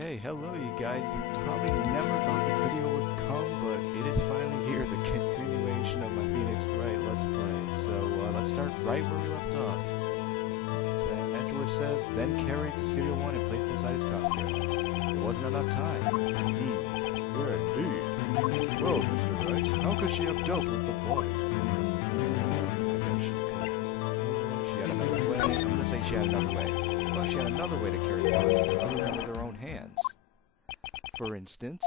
Okay, hello you guys. You probably never thought this video would come, but it is finally here, the continuation of my Phoenix Wright Let's Play. So, let's start right where we left off. So, Edgewood says, then carried to Studio 1 and placed inside his costume. There wasn't enough time. Yeah, indeed. Well, Mr. Wright, how could she have dealt with the body? I guess she could. She had another way. I'm gonna say she had another way. Well, she had another way to carry the body other than with her own hands. For instance,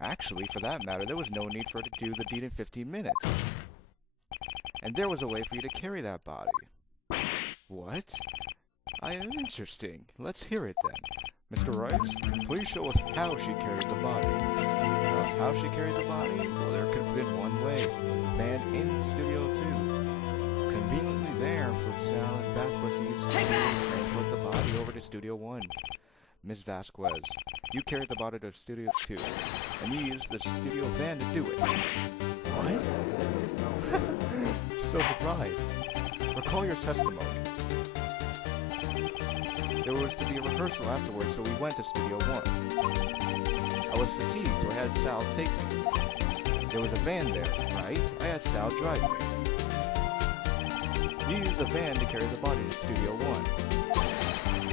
actually, for that matter, there was no need for her to do the deed in 15 minutes. And there was a way for you to carry that body. What? Interesting. Let's hear it then. Mr. Wright, please show us how she carried the body. How she carried the body? Well, there could have been one way. Van in Studio 2. Conveniently there for Sal and Vasquez to use and put the body over to Studio 1. Miss Vasquez, you carried the body to Studio 2, and you used the studio van to do it. What? So surprised. Recall your testimony. There was to be a rehearsal afterwards, so we went to Studio 1. I was fatigued, so I had Sal take me. There was a van there, right? I had Sal drive me. You used the van to carry the body to Studio 1.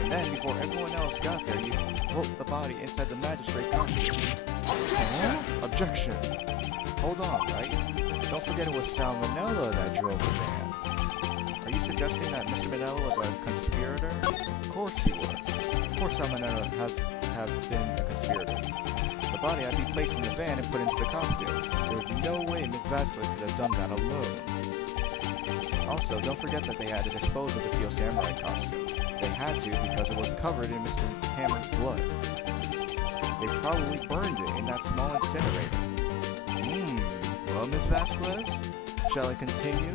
And then, before everyone else got there, you put the body inside the magistrate costume. Objection! Hold on, right? Don't forget it was Sal Manella that drove the van. Are you suggesting that Mr. Manella was a conspirator? Of course he was. Of course Sal Manella have been a conspirator. The body had to be placed in the van and put into the costume. There was no way Miss Vasquez could have done that alone. Also, don't forget that they had to dispose of the Steel Samurai costume. They had to because it was covered in Mr. Hammer's blood. They probably burned it in that small incinerator. Well, Miss Vasquez, shall I continue?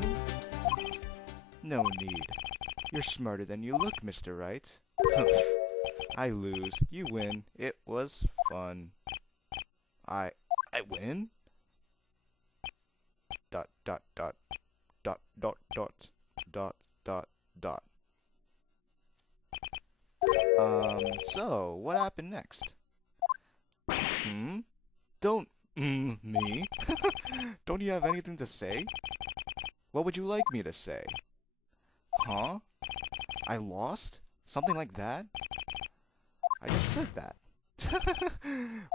No need. You're smarter than you look, Mr. Wright. I lose. You win. It was fun. I win? Dot, dot, dot. Dot, dot, dot, dot, dot, dot. So, what happened next? Don't, me? Don't you have anything to say? What would you like me to say? Huh? I lost? Something like that? I just said that.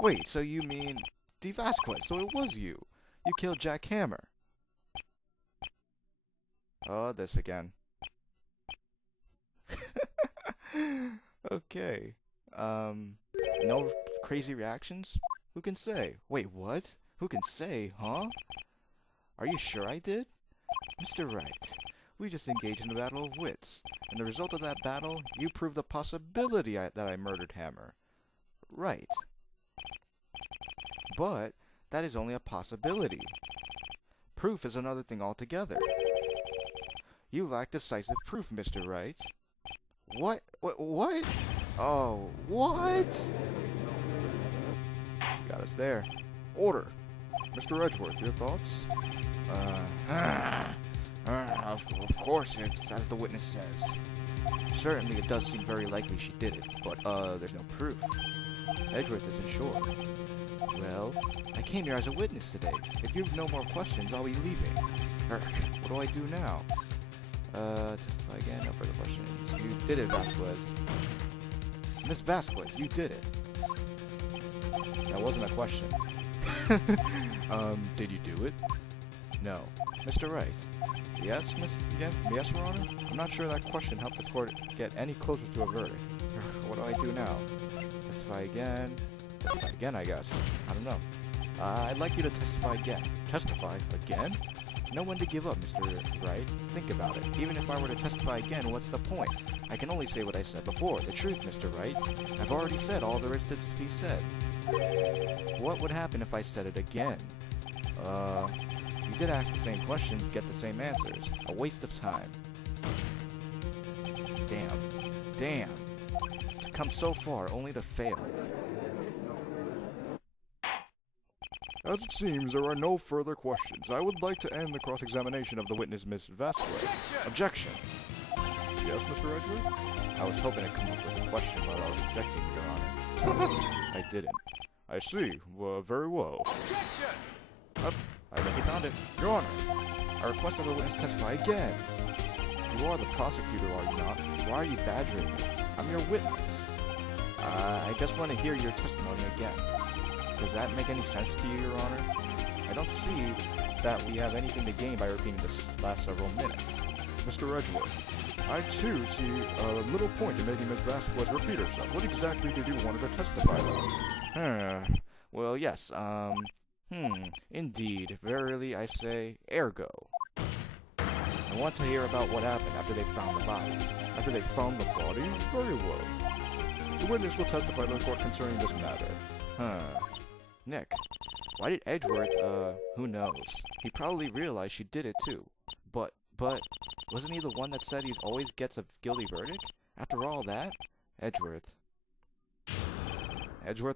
Wait, so you mean... D. Vasquez, so it was you. You killed Jack Hammer. Oh, this again. Okay. No crazy reactions? Who can say? Wait, what? Who can say, huh? Are you sure I did? Mr. Wright, we just engaged in a battle of wits. And the result of that battle, you proved the possibility that I murdered Hammer. Right. But that is only a possibility. Proof is another thing altogether. You lack decisive proof, Mr. Wright. What? What? Oh, what? Got us there. Order. Mr. Edgeworth, your thoughts? Of course, it's as the witness says. Certainly, it does seem very likely she did it, but, there's no proof. Edgeworth isn't sure. Well, I came here as a witness today. If you have no more questions, I'll be leaving. What do I do now? Testify again, no further questions. You did it, Vasquez. Miss Vasquez, you did it. That wasn't a question. Did you do it? No. Mr. Wright. Yes, yes, Your Honor? I'm not sure that question helped this court get any closer to a verdict. What do I do now? Testify again. Testify again, I guess. I don't know. I'd like you to testify again. Testify again? Know when to give up, Mr. Wright. Think about it. Even if I were to testify again, what's the point? I can only say what I said before. The truth, Mr. Wright. I've already said all there is to be said. What would happen if I said it again? You did ask the same questions, get the same answers. A waste of time. Damn. To come so far, only to fail. As it seems, there are no further questions. I would like to end the cross-examination of the witness, Miss Vasquez. Objection! Yes, Mr. Edgeworth? I was hoping to come up with a question, but I was objecting, Your Honor. I didn't. I see. Well, very well. Objection! I guess he found it. Your Honor, I request that the witness testify again. You are the prosecutor, are you not? Why are you badgering me? I'm your witness. I just want to hear your testimony again. Does that make any sense to you, Your Honor? I don't see that we have anything to gain by repeating this last several minutes. Mr. Edgeworth, I too see a little point in making Ms. Vasquez repeat herself. What exactly did you want her to testify about? Well, yes, indeed. Verily, I say, ergo. I want to hear about what happened after they found the body. After they found the body? Very well. The witness will testify to the court concerning this matter. Nick, why did Edgeworth, who knows? He probably realized she did it too. But, wasn't he the one that said he always gets a guilty verdict? After all that? Edgeworth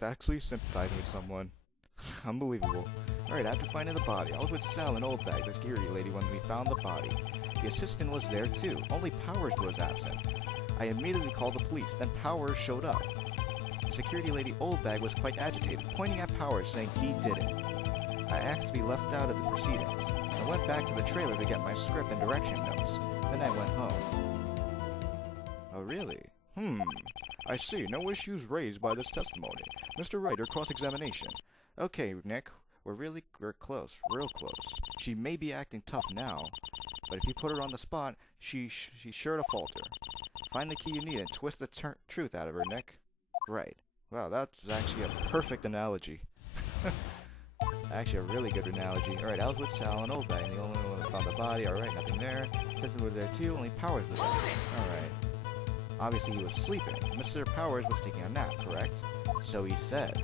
actually sympathizing with someone. Unbelievable. Alright, after finding the body, I was with Sal and Oldbag, the security lady, when we found the body. The assistant was there too, only Powers was absent. I immediately called the police, then Powers showed up. The security lady Oldbag was quite agitated, pointing at Powers saying he did it. I asked to be left out of the proceedings. I went back to the trailer to get my script and direction notes. Then I went home. Oh really? I see. No issues raised by this testimony. Mr. Wright, your cross-examination. Okay, Nick. We're close. Real close. She may be acting tough now, but if you put her on the spot, she's sure to falter. Find the key you need and twist the truth out of her, Nick. Right. Wow, that's actually a perfect analogy. Actually, a really good analogy. Alright, I was with Sal and Oldbag, and the only one that found the body. Alright, nothing there. Stetson was there too, only Powers was there. Alright. Obviously, he was sleeping. Mr. Powers was taking a nap, correct? So he says.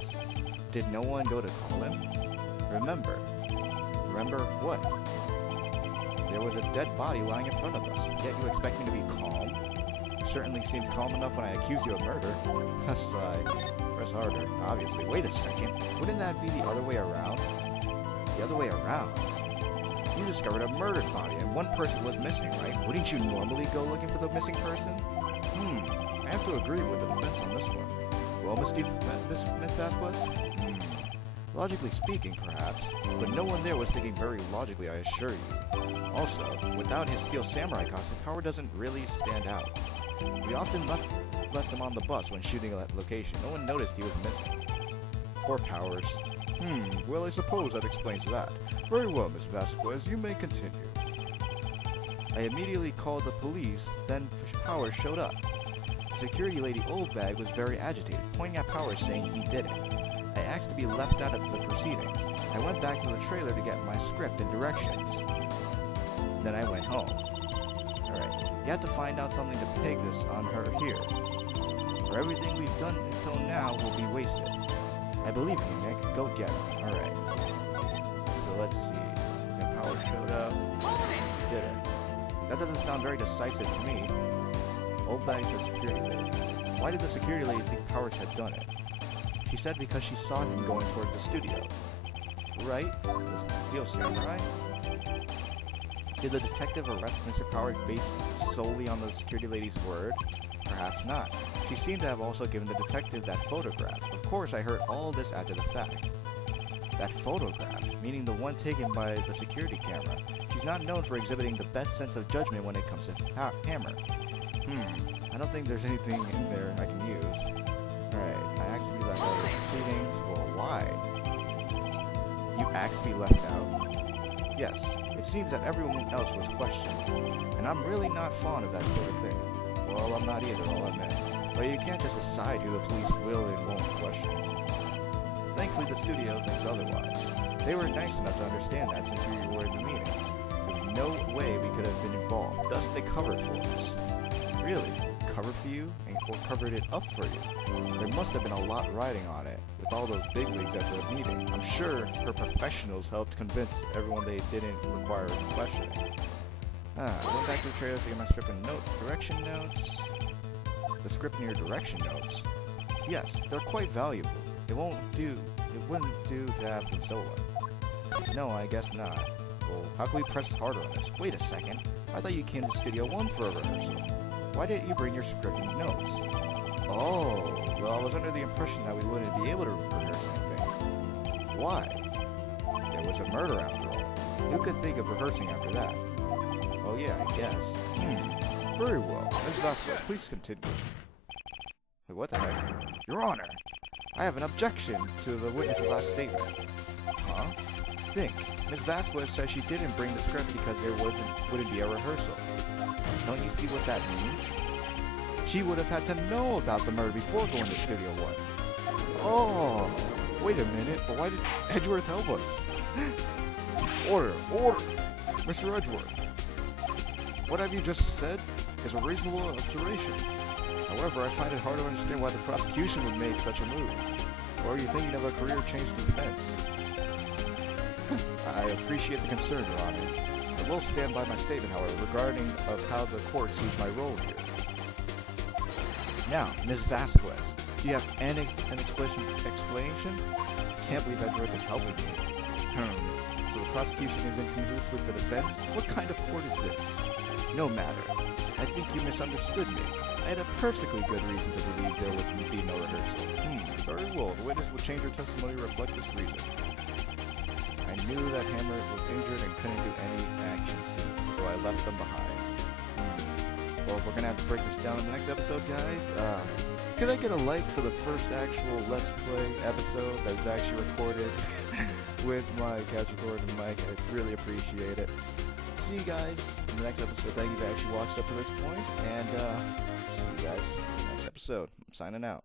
Did no one go to call him? Remember. Remember what? There was a dead body lying in front of us, yet you expect me to be calm? You certainly seemed calm enough when I accused you of murder. Sigh. Press harder, obviously. Wait a second. Wouldn't that be the other way around? The other way around? You discovered a murdered body, and one person was missing, right? Wouldn't you normally go looking for the missing person? I have to agree with the defense on this one. Well, Miss Vasquez? Logically speaking, perhaps, but no one there was thinking very logically, I assure you. Also, without his steel samurai costume, Power doesn't really stand out. We often left him on the bus when shooting at that location. No one noticed he was missing. Poor Powers. Well, I suppose that explains that. Very well, Miss Vasquez, you may continue. I immediately called the police, then Powers showed up. The security lady Oldbag was very agitated, pointing at Powers saying he did it. I asked to be left out of the proceedings. I went back to the trailer to get my script and directions. Then I went home. Alright, you have to find out something to peg this on her here. Or everything we've done until now will be wasted. I believe in you, Nick. Go get her. Alright. So let's see. Then Powers showed up. He did it. That doesn't sound very decisive to me. Oldbag's the security lady. Why did the security lady think Powers had done it? She said because she saw him going towards the studio. Right? The steel samurai? Did the detective arrest Mr. Powers based solely on the security lady's word? Perhaps not. She seemed to have also given the detective that photograph. Of course, I heard all this after the fact. That photograph, meaning the one taken by the security camera. She's not known for exhibiting the best sense of judgment when it comes to Hammer. I don't think there's anything in there I can use. Alright, I asked to be left out of the proceedings. Well, why? You asked to be left out? Yes, it seems that everyone else was questioned, and I'm really not fond of that sort of thing. Well, I'm not either, I'll admit. But you can't just decide who the police will and won't question. Thankfully, the studio thinks otherwise. They were nice enough to understand that since we were in the meeting. There's no way we could have been involved, thus they covered for us. Really? Covered for you? Or covered it up for you? There must have been a lot riding on it, with all those bigwigs at the meeting. I'm sure her professionals helped convince everyone they didn't require questioning. I went back to the trailer to get my script and direction notes. The script and your direction notes? Yes, they're quite valuable. It wouldn't do to have them stolen. No, I guess not. Well, how can we press harder on this? Wait a second. I thought you came to Studio 1 for a rehearsal. Why didn't you bring your script and notes? Oh, well, I was under the impression that we wouldn't be able to rehearse anything. Why? There was a murder after all. Who could think of rehearsing after that? Oh yeah, I guess. Very well. Ms. Vasquez, please continue. Wait, what the heck? Your Honor, I have an objection to the witness's last statement. Huh? Think. Ms. Vasquez says she didn't bring the script because there wouldn't be a rehearsal. Don't you see what that means? She would have had to know about the murder before going to Studio One. Oh, wait a minute, but why did Edgeworth help us? Order! Order! Mr. Edgeworth, what have you just said is a reasonable observation. However, I find it hard to understand why the prosecution would make such a move. Or are you thinking of a career change in defense? I appreciate the concern, Your Honor. I will stand by my statement, however, regarding of how the court sees my role here. Now, Ms. Vasquez, do you have an explanation? Can't believe Edgeworth is helping me. So the prosecution is in cahoots with the defense? What kind of court is this? No matter. I think you misunderstood me. I had a perfectly good reason to believe there would be no rehearsal. Very well. The witness will change her testimony to reflect this reason. I knew that Hammer was injured and couldn't do any action scenes, so I left them behind. Well, we're gonna have to break this down in the next episode, guys. Could I get a like for the first actual Let's Play episode that was actually recorded with my couch recorder mic? I'd really appreciate it. See you guys in the next episode. Thank you for actually watched up to this point, and see you guys in the next episode. I'm signing out.